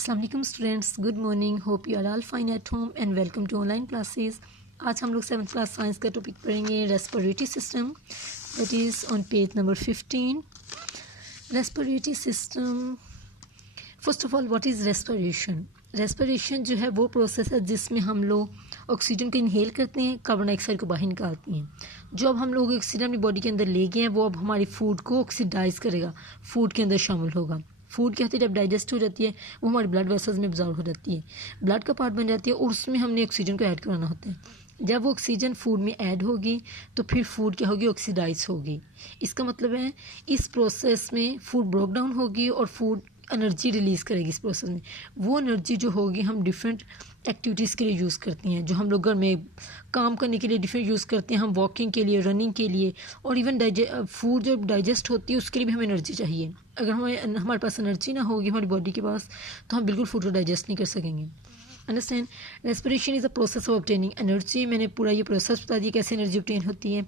अस्सलाम वालेकुम students, good morning. Hope you are all fine at home and welcome to online classes. आज हम लोग 7th क्लास साइंस का टॉपिक पढ़ेंगे respiratory system, that is on page number 15। Respiratory system, first of all what is respiration. Respiration जो है वो process है जिसमें हम लोग ऑक्सीजन को इनहेल करते हैं, कार्बन डाइऑक्साइड को बाहर निकालते हैं। जो अब हम लोग ऑक्सीजन अपनी बॉडी के अंदर ले गए हैं वो अब हमारी फूड को ऑक्सीडाइज करेगा, फूड के अंदर शामिल होगा। फूड क्या होती है, जब डाइजेस्ट हो जाती है वो हमारे ब्लड वेसल्स में एब्जॉर्ब हो जाती है, ब्लड का पार्ट बन जाती है और उसमें हमने ऑक्सीजन को ऐड कराना होता है। जब वो ऑक्सीजन फूड में ऐड होगी तो फिर फूड क्या होगी, ऑक्सीडाइज होगी। इसका मतलब है इस प्रोसेस में फूड ब्रोक डाउन होगी और फूड एनर्जी रिलीज़ करेगी। इस प्रोसेस में वो एनर्जी जो होगी हम डिफरेंट एक्टिविटीज़ के लिए यूज़ करते हैं। जो हम लोग घर में काम करने के लिए डिफरेंट यूज़ करते हैं, हम वॉकिंग के लिए, रनिंग के लिए, और इवन फूड जब डाइजेस्ट होती है उसके लिए भी हमें एनर्जी चाहिए। अगर हमारे पास एनर्जी ना होगी हमारी बॉडी के पास तो हम बिल्कुल फूड को डाइजेस्ट नहीं कर सकेंगे। Understand. Respiration is a process of obtaining energy. मैंने पूरा ये प्रोसेस बता दिया कैसे एनर्जी ऑब्टेन होती है।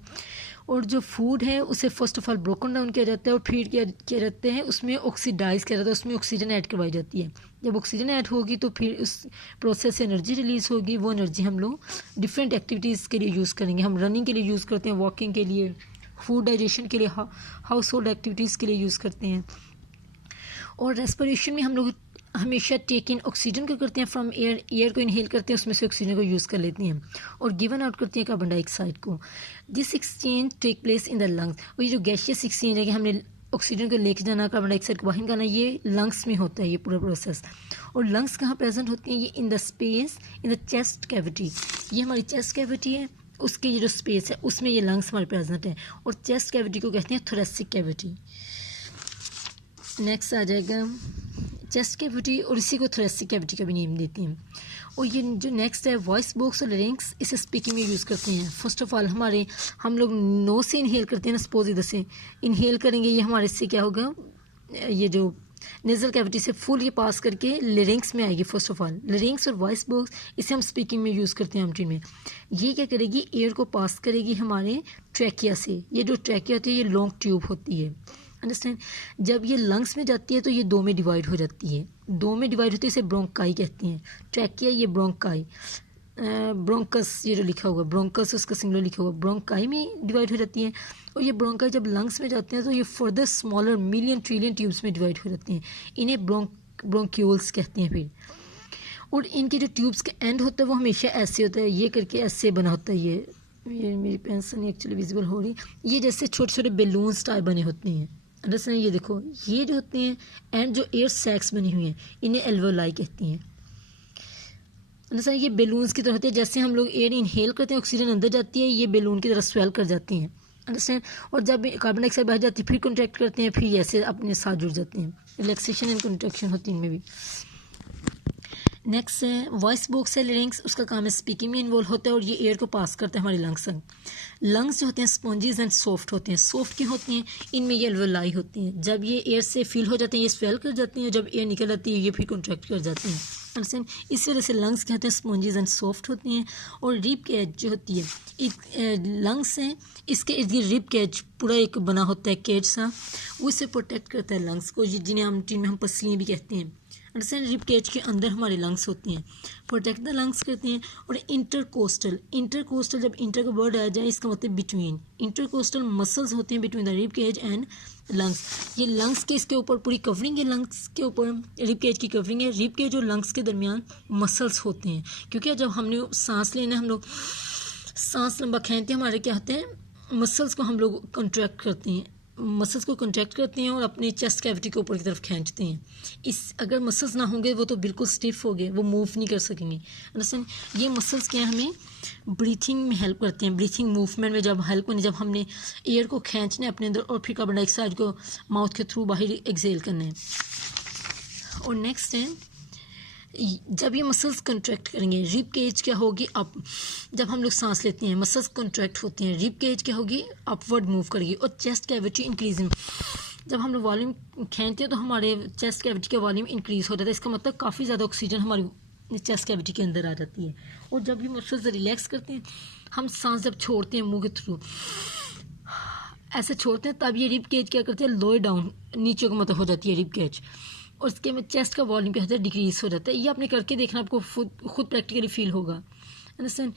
और जो फूड है उसे first of all broken down किया जाता है और फिर क्या किया जाता है, उसमें ऑक्सीडाइज किया जाता है, उसमें ऑक्सीजन ऐड करवाई जाती है। जब ऑक्सीजन ऐड होगी तो फिर उस प्रोसेस से एनर्जी रिलीज़ होगी। वो एनर्जी हम लोग डिफरेंट एक्टिविटीज़ के लिए यूज़ करेंगे। हम रनिंग के लिए यूज़ करते हैं, वॉकिंग के लिए, फूड डाइजेशन के लिए, हाउस होल्ड एक्टिविटीज़ के लिए यूज़ करते हैं। और रेस्पिरेशन में हम लोग हमेशा टेक इन ऑक्सीजन को करते हैं फ्रॉम एयर, एयर को इनहेल करते हैं, उसमें से ऑक्सीजन को यूज़ कर लेते हैं और गिवन आउट करते हैं कार्बन डाइऑक्साइड को। This exchange take place in the lungs. और ये जो गैसियस एक्सचेंज है कि हमने ऑक्सीजन को लेके जाना, कार्बन डाइऑक्साइड को बाहर निकालना, ये लंग्स में होता है ये पूरा प्रोसेस। और लंग्स कहाँ प्रेजेंट होती हैं, ये in the space in the chest cavity. ये हमारी चेस्ट कैविटी है, उसकी ये जो स्पेस है उसमें ये लंग्स हमारे प्रेजेंट है। और चेस्ट कैविटी को कहते हैं थोरेसिक कैविटी। नेक्स्ट आ जाएगा चेस्ट कैविटी, और इसी को थोरेसिक कैविटी का भी नेम देते हैं। और ये जो नेक्स्ट है वॉइस बॉक्स और लैरिंक्स, इसे स्पीकिंग में यूज़ करते हैं। फर्स्ट ऑफ ऑल हम लोग नो से इनहेल करते हैं ना, सपोज इधर से इनहेल करेंगे, ये हमारे इससे क्या होगा, ये जो नेजल कैविटी से फुल ये पास करके लैरिंक्स में आएगी। फर्स्ट ऑफ ऑल लैरिंक्स और वॉइस बॉक्स इसे हम स्पीकिंग में यूज़ करते हैं एमटी में। ये क्या करेगी, एयर को पास करेगी हमारे ट्रैकिया से। ये जो ट्रैकिया होती है ये लॉन्ग ट्यूब होती है। अंडरस्टैंड। जब ये लंग्स में जाती है तो ये दो में डिवाइड हो जाती है, दो में डिवाइड होती है, इसे ब्रोंकाई कहते हैं। ट्रैकिया ये ब्रोंकाई, ब्रोंकस ये जो लिखा हुआ ब्रोंकस उसका सिंगुलर लिखा हुआ, ब्रोंकाई में डिवाइड हो जाती है। और ये ब्रोंकाई जब लंग्स में जाते हैं तो ये further smaller million trillion tubes में डिवाइड हो जाती हैं। इन्हें ब्रोंक्यूल्स कहते हैं फिर। और इनके जो ट्यूब्स का एंड होता है वो हमेशा ऐसे होता है, ये करके ऐसे बना होता है। ये मेरी पेंसिल नहीं एक्चुअली विजिबल हो रही, ये जैसे छोटे छोटे बैलून्स टाइप बने होते हैं। अंडरस्टैंड। ये देखो ये जो होते हैं एंड जो एयर सैक्स बनी हुई हैं इन्हें एल्वोलाई कहती हैं। अंडरस्टैंड। ये बैलून्स की तरह होती है, जैसे हम लोग एयर इनहेल करते हैं ऑक्सीजन अंदर जाती है, ये बैलून की तरह स्वेल कर जाती हैं। अंडरस्टैंड। और जब कार्बन डाइऑक्साइड बाहर जाती है फिर कॉन्ट्रैक्ट करते हैं, फिर ऐसे अपने साथ जुड़ जाते हैं। रिलैक्सेशन एंड कॉन्ट्रैक्शन होती है इनमें भी। नेक्स्ट है वॉइस बॉक्स है लैरिंक्स, उसका काम है स्पीकिंग में इन्वॉल्व होता है और ये एयर को पास करता है हमारे लंग्स तक। लंग्स जो होते हैं स्पॉन्जीज एंड सॉफ्ट होते हैं। सॉफ्ट क्यों होती हैं, इनमें ये एल्वोलाई होती हैं। जब ये एयर से फिल हो जाते हैं ये स्वेल कर जाती हैं, जब एयर निकल जाती है ये फिर कॉन्ट्रैक्ट कर जाती हैं। अंडरस्टैंड। इस वजह से लंग्स क्या होते हैं, स्पॉन्जीज एंड सॉफ्ट होती हैं। और रिब केज जो होती है, लंग्स हैं, इसके इर्द गिर्द रिब केज पूरा एक बना होता है केज सा, वो इससे प्रोटेक्ट करता है लंग्स को, जिन्हें हम पसलियाँ भी कहते हैं। अंडरस्टैंड। रिब केज के अंदर हमारे लंग्स होती हैं, प्रोटेक्ट द लंग्स करते हैं। और इंटरकोस्टल, इंटरकोस्टल जब इंटर का वर्ड आ जाए इसका मतलब बिटवीन। इंटरकोस्टल मसल्स होते हैं between the rib cage and lungs. ये लंग्स के इसके ऊपर पूरी कवरिंग है, लंग्स के ऊपर रिब केज की कवरिंग है। रिब केज और लंग्स के दरमियान मसल्स होते हैं, क्योंकि जब हमने सांस लेना, हम लोग सांस लंबा खींचते हैं, हमारे क्या होते हैं मसल्स को हम लोग कॉन्ट्रैक्ट करते हैं, मसल्स को कॉन्ट्रैक्ट करते हैं और अपने चेस्ट कैविटी के ऊपर की तरफ खींचते हैं। अगर मसल्स ना होंगे वो तो बिल्कुल स्टिफ हो गए, वो मूव नहीं कर सकेंगे। अंडरस्टैंड। ये मसल्स क्या हमें ब्रीथिंग में हेल्प करते हैं, ब्रीथिंग मूवमेंट में जब हेल्प करनी, जब हमने एयर को खींचना है अपने अंदर और फिर कार्बन डाइऑक्साइड को माउथ के थ्रू बाहर एक्सहेल करना है। और नेक्स्ट है जब ये मसल्स कंट्रैक्ट करेंगे रिब केज क्या होगी, अप। जब हम लोग सांस लेते हैं मसल्स कंट्रैक्ट होती हैं, रिब केज क्या होगी, अपवर्ड मूव करेगी। और चेस्ट कैविटी इंक्रीजिंग, जब हम लोग वॉल्यूम खींचते हैं तो हमारे चेस्ट कैविटी का वॉल्यूम इंक्रीज हो जाता है। इसका मतलब काफ़ी ज़्यादा ऑक्सीजन हमारी चेस्ट कैविटी के अंदर आ जाती है। और जब ये मसल्स रिलैक्स करते हैं, हम सांस जब छोड़ते हैं मुँह के थ्रू ऐसे छोड़ते हैं, तब ये रिब केज क्या करती है, लोअर डाउन, नीचे को मतलब हो जाती है रिब केज। और उसके में चेस्ट का वॉल्यूम क्या होता है, डिक्रीज हो जाता है। ये आपने करके देखना, आपको खुद प्रैक्टिकली फील होगा, अंडरस्टैंड।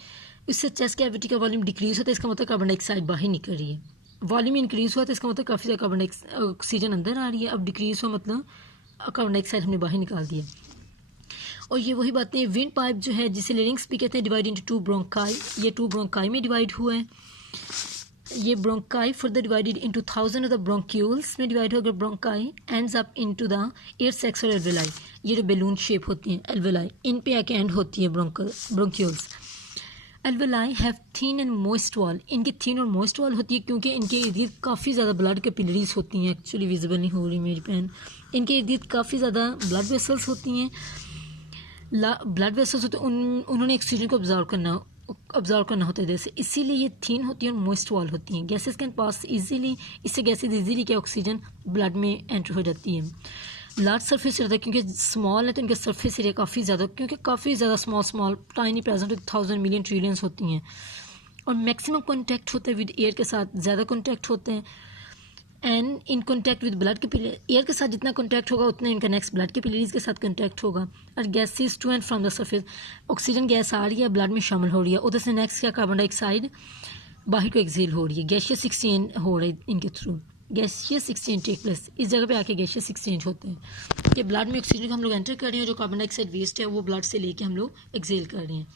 इससे चेस्ट कैविटी का वॉल्यूम डिक्रीज होता है, इसका मतलब कार्बन डाइऑक्साइड बाहर निकल रही है। वॉल्यूम इंक्रीज हुआ तो इसका मतलब काफ़ी ज़्यादा कार्बन ऑक्सीजन अंदर आ रही है। अब डिक्रीज हुआ मतलब कार्बन डाइऑक्साइड हमने बाहर निकाल दिया। और ये वही बातें, विंड पाइप जो है जिसे लेरिंग्स भी कहते हैं, डिवाइड इंटू 2 ब्रोंकाई, ये 2 ब्रोंकाई में डिवाइड हुआ है। ये bronchi further divided into 1000 of the bronchioles में डिवाइड होकर bronchi ends up into the air sacs और एल्वेलाई, ये जो बैलून शेप होती हैं एल्वेलाई, इन पे आके एंड होती है bronchioles. Alveoli have thin and moist wall, इनकी थिन और मोइस्ट वॉल होती है क्योंकि इनके इर्द गिर्द काफ़ी ज़्यादा ब्लड कैपिलरीज होती हैं। एक्चुअली विजिबल नहीं हो रही मेरी पेन, इनके इर्द गिर्द काफ़ी ज़्यादा ब्लड वेसल्स होती हैं। ब्लड वेसल्स होते हैं, उन्होंने ऑक्सीजन को ऑब्जर्व करना होता है जैसे, इसीलिए ये थिन होती है और मोइस्ट वॉल होती हैं। गैसेस कैन पास इजीली, इससे गैसेज इजीली क्या ऑक्सीजन ब्लड में एंटर हो जाती है। लार्ज सरफेस रहता है क्योंकि स्मॉल है तो इनका सरफेस एरिया काफ़ी ज़्यादा, क्योंकि काफ़ी ज़्यादा small tiny present 1000 million trillions होती हैं। और मैक्सिमम कॉन्टैक्ट होता है विद एयर के साथ, ज़्यादा कॉन्टैक्ट होते हैं। And in contact with blood capillary, air के साथ जितना कॉन्टैक्ट होगा उतना इनका नेक्स्ट ब्लड कैपिलरीज के साथ कॉन्टैक्ट होगा। और gases to and from the surface, oxygen gas आ रही है ब्लड में शामिल हो रही है, उधर से नेक्स्ट क्या कार्बन डाइऑक्साइड बाहर को एक्सेल हो रही है, गैसियस एक्सचेंज हो रही है इनके through, gaseous exchange take place. इस जगह पे आके गैसियस एक्सचेंज होते हैं कि ब्लड में ऑक्सीजन को हम लोग एंटर कर रहे हैं, जो कार्बन डाइऑक्साइड वेस्ट है वो ब्लड से लेके हम लोग एक्सेल कर रहे हैं।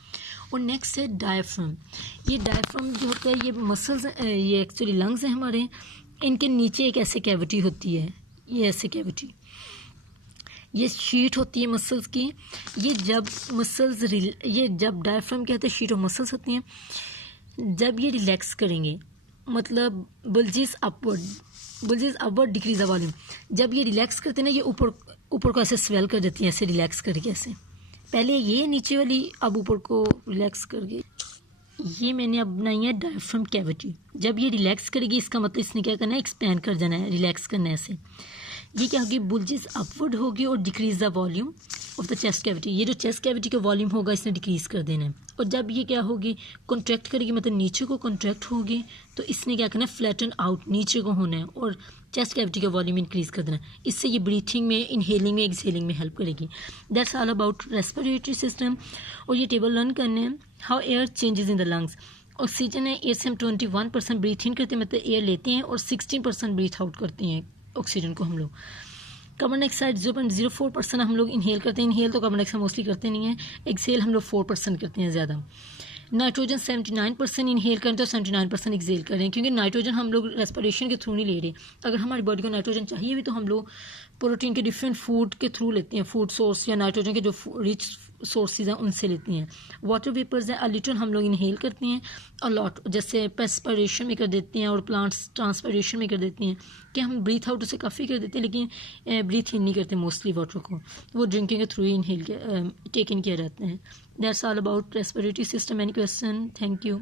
और नेक्स्ट है डायफ्राम। ये डायफ्राम जो होता है ये मसल्स, ये एक्चुअली लंग्स हैं हमारे, इनके नीचे एक ऐसे कैविटी होती है, ये ऐसे कैविटी, ये शीट होती है मसल्स की। ये जब डायफ्राम कहते हैं शीट ऑफ मसल्स होती हैं, जब ये रिलैक्स करेंगे मतलब बुल्जेस अपवर्ड डिक्रीज द वॉल्यूम, जब ये रिलैक्स करते हैं ना, ये ऊपर को ऐसे स्वेल कर देती है, ऐसे रिलैक्स करके ऐसे, पहले ये नीचे वाली, अब ऊपर को रिलैक्स करके, ये मैंने अब बनाई है डायफ्राम कैविटी। जब ये रिलैक्स करेगी इसका मतलब इसने क्या करना है, एक्सपैंड कर जाना है, रिलैक्स करना है ऐसे। ये क्या होगी, बुल्जेस अपवर्ड होगी और decrease the volume of the chest cavity, ये जो चेस्ट कैविटी का वॉल्यूम होगा इसने डिक्रीज कर देना है। और जब ये क्या होगी, कॉन्ट्रैक्ट करेगी मतलब नीचे को कॉन्ट्रैक्ट होगी, तो इसने क्या करना है, फ्लैटन आउट, नीचे को होना है और चेस्ट कैविटी का वॉल्यूम इंक्रीज कर देना। इससे ये ब्रीथिंग में, इनहेलिंग में, एक्सहेलिंग में हेल्प करेगी। That's all about respiratory system. और ये टेबल लर्न करने हैं, how air changes in the lungs. Oxygen है, एयर से हम 21% ब्रीथ इन करते हैं, मतलब एयर लेते हैं, और 16% ब्रीथ आउट करते हैं ऑक्सीजन को हम लोग। कार्बन डाइऑक्साइड 0.04% हम लोग इनहेल करते हैं, इनहेल तो कार्बन डाइऑक्साइड मोस्टली करते नहीं हैं, एक्सेल हम लोग 4% करते हैं ज़्यादा। नाइट्रोजन 79% इनहेल करें तो 79% एक्सेल करें, क्योंकि नाइट्रोजन हम लोग रेस्पिरेशन के थ्रू नहीं ले रहे। अगर हमारी बॉडी को नाइट्रोजन चाहिए भी तो हम लोग प्रोटीन के डिफरेंट फूड के थ्रू लेते हैं, फूड सोर्स या नाइट्रोजन के जो रिच सोर्सेज हैं उनसे लेते हैं। वाटर वेपर्स है, अलिटन हम लोग इनहेल करते हैं, और लॉट जैसे पेस्पिरेशन में कर देते हैं और प्लांट्स ट्रांसपिरेशन में कर देते हैं कि हम ब्रीथ आउट उसे काफ़ी कर देते हैं, लेकिन ब्रीथ इन नहीं करते मोस्टली वाटर को, वो ड्रिंकिंग के थ्रू ही इनहेल टेक इन किया जाते हैं। That's all about respiratory system. Any question? Thank you.